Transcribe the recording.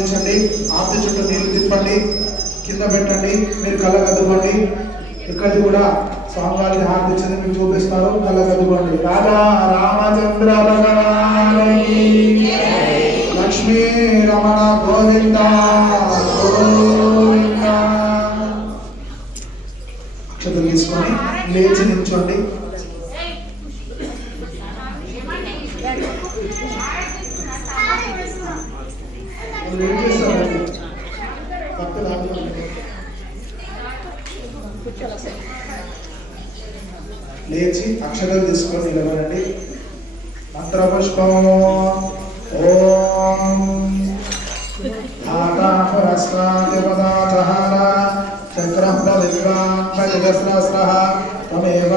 స్వామివారు చేయించండి ఆర్తి చుట్టూ నీళ్ళు తిప్పండి. కింద పెట్టండి. మీరు కళ్ళ కదుకోండి ఇక్కడిది కూడా స్వామివారికి హారతి ఇచ్చింది మీకు చూపిస్తారు. కళ్ళ కదుకోండి రాజా రామచంద్ర లక్ష్మీ రమణ గోవింద గోవింద. అక్షతలు తీసుకొని లేచి నిల్చోండి. మీరు ఏం చేస్తారండి భక్తులు ఆగుతారండి. లేచి అక్షరం తీసుకొని నిలబడండి. మంత్రపుష్పము. ఓం. ధాతాపరస్వాదిపదాచహార చక్రం ప్రవిద్వాన్ ప్రజగస్రస్రః తమేవ